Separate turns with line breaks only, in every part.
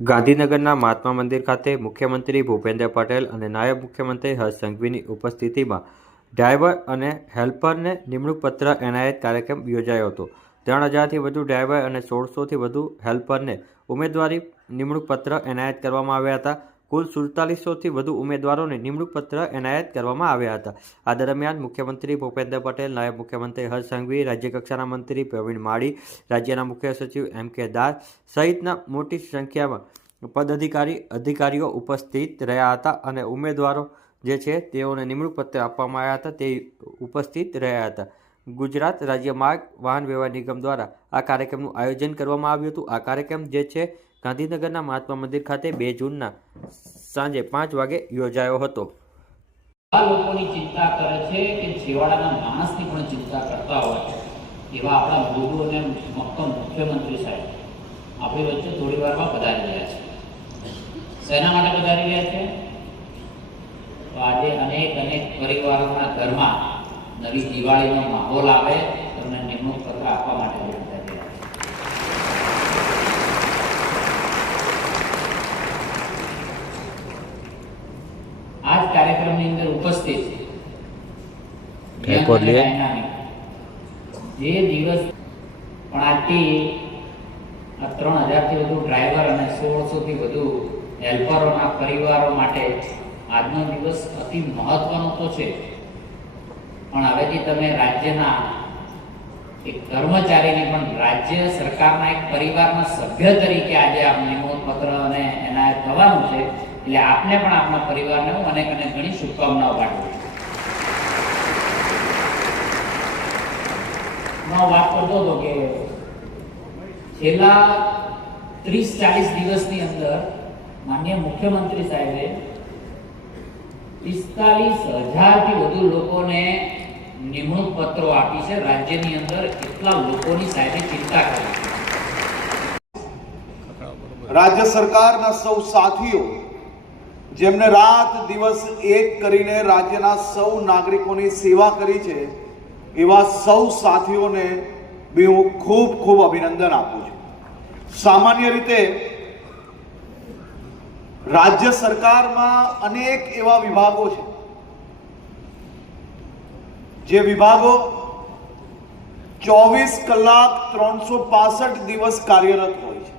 ગાંધીનગરના મહાત્મા મંદિર ખાતે મુખ્યમંત્રી ભૂપેન્દ્ર પટેલ અને નાયબ મુખ્યમંત્રી હર્ષ સંઘવીની ઉપસ્થિતિમાં ડ્રાઈવર અને હેલ્પરને નિમણૂક પત્ર એનાયત કાર્યક્રમ યોજાયો હતો. ત્રણ હજારથી વધુ ડ્રાઈવર અને સોળસોથી વધુ હેલ્પરને ઉમેદવારી નિમણૂક પત્ર એનાયત કરવામાં આવ્યા હતા. કુલ સુડતાલીસોથી વધુ ઉમેદવારોને નિમણૂક પત્ર એનાયત કરવામાં આવ્યા હતા. આ દરમિયાન મુખ્યમંત્રી ભૂપેન્દ્ર પટેલ, નાયબ મુખ્યમંત્રી હર્ષ સંઘવી, રાજ્યકક્ષાના મંત્રી પ્રવીણ માળી, રાજ્યના મુખ્ય સચિવ એમ કે દાસ સહિતના મોટી સંખ્યામાં પદાધિકારી, અધિકારીઓ ઉપસ્થિત રહ્યા હતા અને ઉમેદવારો જે છે તેઓને નિમણૂક પત્ર આપવામાં આવ્યા હતા તે ઉપસ્થિત રહ્યા હતા. ગુજરાત રાજ્ય માર્ગ વાહન વ્યવહાર નિગમ દ્વારા આ કાર્યક્રમનું આયોજન કરવામાં આવ્યું હતું. આ કાર્યક્રમ જે છે ગાંધીનગરના મહાત્મા મંદિર ખાતે બે જૂનના સાંજે પાંચ વાગે યોજાયો હતો.
આ લોકોની ચિંતા કરે છે કે છેવાડાના માણસની પણ ચિંતા કરતા હોય એવા આપણા ગુરુ અને મુખ્યમંત્રી સાહેબ આપણી વચ્ચે થોડી વારમાં પધારી રહ્યા છે. શેના માટે પધારી રહ્યા છે? આજે અનેક અનેક પરિવારોના ઘરમાં નવી દિવાળીનો માહોલ આવે તમને નિમણૂક પત્ર આપવા માટે પધારી રહ્યા છે આ જ કાર્યક્રમની અંદર ઉપસ્થિત
રેકોર્ડ.
જે દિવસ પણ આજથી આ ત્રણ હજારથી વધુ ડ્રાઈવર અને સોળસોથી વધુ હેલ્પરોના પરિવારો માટે આજનો દિવસ અતિ મહત્વનો તો છે. પણ હવેથી તમે રાજ્યના એક કર્મચારીને પણ રાજ્ય સરકારના એક પરિવારના સભ્ય તરીકે આજે આ નિમોદ પત્ર અને એનાયત થવાનું છે. એટલે આપને પણ આપના પરિવારને હું અનેક અનેક ઘણી શુભકામનાઓ પાઠવું છું વાત કરતો હતો કે છેલ્લા ત્રીસ, ચાલીસ દિવસની અંદર માન્ય મુખ્યમંત્રી સાહેબે પિસ્તાલીસ હજારથી વધુ લોકોને નિમણૂક પત્રો આપી છે. રાજ્યની અંદર એટલા લોકોની સાહેબે ચિંતા કરી છે.
રાજ્ય સરકારના સૌ સાથીઓ, જેમને રાત દિવસ એક કરીને રાજ્યના સૌ નાગરિકોની સેવા કરી છે એવા સૌ સાથીઓને બી હું ખૂબ ખૂબ અભિનંદન આપું છું. સામાન્ય રીતે રાજ્ય સરકારમાં અનેક એવા વિભાગો છે. જે વિભાગો ચોવીસ કલાક ત્રણસો પાસઠ દિવસ કાર્યરત હોય છે.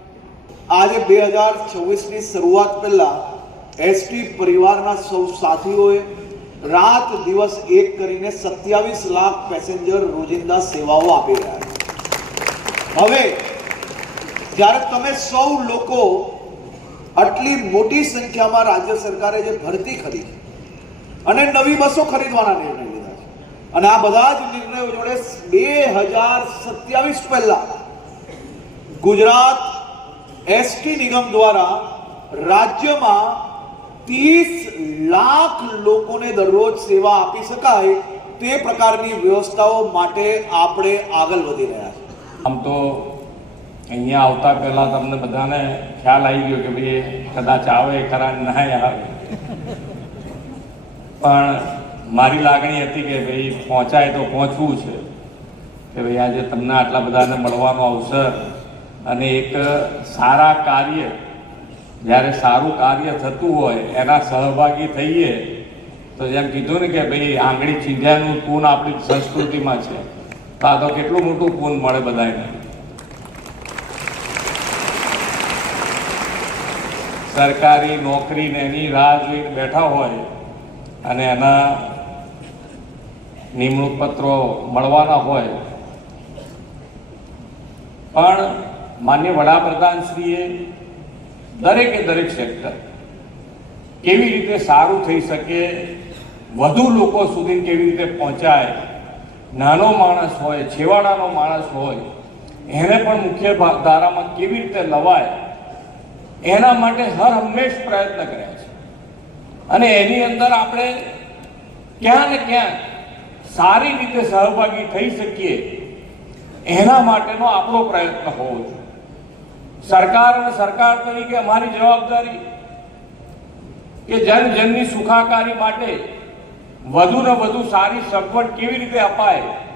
આજે બે હજાર છવ્વીસની શરૂઆત પહેલા એસટી પરિવારના સૌ સાથીઓએ રાત દિવસ એક કરીને સત્યાવીસ લાખ પેસેન્જર રોજિંદા સેવાઓ આપી રહ્યા છે. હવે, જ્યારે તમે સૌ લોકો આટલી મોટી સંખ્યામાં રાજ્ય સરકારે જે ભરતી કરી અને નવી બસો ખરીદવાના નિર્ણય લીધા છે, અને આ બધા જ નિર્ણયો જોડે બે હજાર સત્યાવીસ પહેલા ગુજરાત એસટી નિગમ દ્વારા રાજ્યમાં ત્રીસ લાખ લોકોને દરરોજ સેવા આપી શકાય તે પ્રકારની વ્યવસ્થાઓ માટે આપણે આગળ વધી રહ્યા છીએ.
આમ તો અહીંયા આવતા પહેલાં તમને બધાને ખ્યાલ આવી ગયો કે ભાઈ કદાચ આવે, ખરા ના આવે. પણ મારી લાગણી હતી કે ભાઈ પહોંચાય તો પહોંચવું છે. કે ભાઈ આજે તમને આટલા બધાને મળવાનો અવસર અને એક સારા કાર્ય જ્યારે સારું કાર્ય થતું હોય, એના સહભાગી થઈએ, તો જેમ કીધું ને કે ભાઈ આંગળી ચીંધ્યાનું પૂન આપણી સંસ્કૃતિમાં છે. તો તો કેટલું મોટું પૂન મળે બધાને સરકારી નોકરી ને એની રાહ જોઈને બેઠા હોય અને એના નિમણૂક પત્રો મળવાના હોય. પણ માન્ય વડાપ્રધાનશ્રીએ દરેકે દરેક સેક્ટર કેવી રીતે સારું થઈ શકે, વધુ લોકો સુધી કેવી રીતે પહોંચાય, નાનો માણસ હોય, છેવાડાનો માણસ હોય, એને પણ મુખ્ય ધારામાં કેવી રીતે લવાય, એના માટે હર હંમેશ પ્રયત્ન કર્યા છે. અને એની અંદર આપણે ક્યાં ને ક્યાં સારી રીતે સહભાગી થઈ શકીએ, એના માટેનો આપણો પ્રયત્ન હોવો જોઈએ. સરકાર અને સરકાર તરીકે અમારી જવાબદારી કે જન જનની સુખાકારી માટે વધુ ને વધુ સારી સગવડ કેવી રીતે અપાય